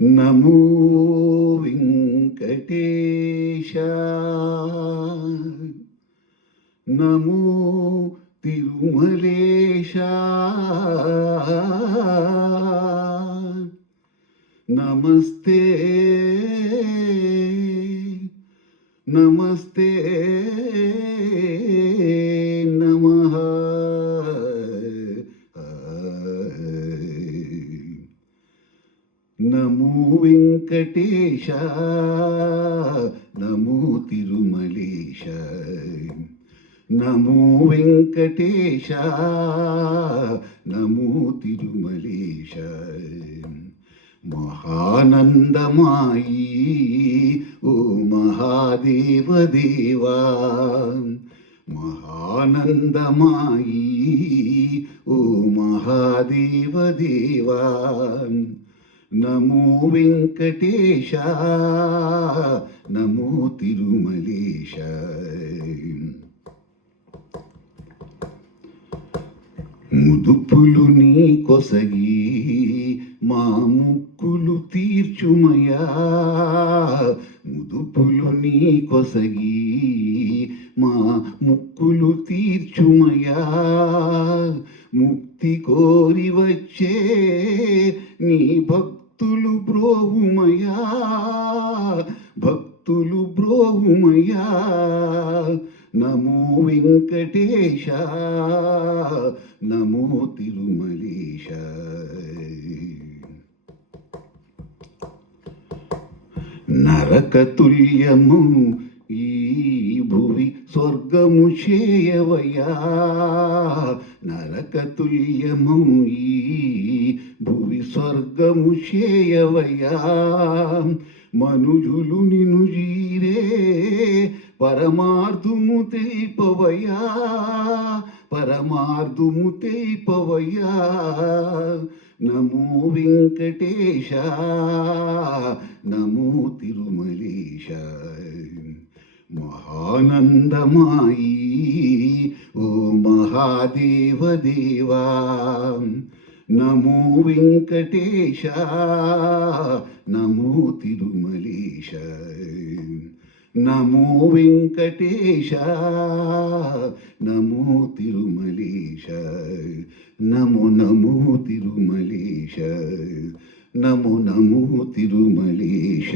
నమో వెంకటేశ, నమో తిరుమలేశ, నమస్తే నమస్తే నమః. నమో వెంకటేశ, నమో తిరుమలేశ, నమో వెంకటేశ, నమో తిరుమలేశ. మహానందమాయి ఓ మహాదేవ దేవా, మహానందమాయి ఓ మహాదేవ దేవా. నమో వెంకటేశ, నమో తిరుమలేశ. ముదుపులు నీ కొసగి మా ముక్కులు తీర్చుమయా, ముదుపులు నీ కొసగి మా ముక్కులు తీర్చుమయా. ముక్తి కోరి వచ్చే నీ భక్తులు బ్రోవుమయా, భక్తులు బ్రోవుమయా. నమో వెంకటేశ, నమో తిరుమలేశ. నరకతుల్యము ఈ భువి స్వర్గము చేయవయ్యా, నరకతుల్యము ఈ భువి స్వర్గము చేయవయ్యా. మనుజులు నిన్ను జీరే పరమార్థము తెల్పవయ్యా, పరమార్థము తెల్పవయ్యా. నమో వెంకటేశ, నమో తిరుమలేశ. మహానందమాయి ఓ మహాదేవ దేవా, నమో వెంకటేశ, నమో తిరుమలేశ. నమో వెంకటేశ, నమో తిరుమలేశ. నమో నమో తిరుమలేశ, నమో నమో తిరుమలేశ.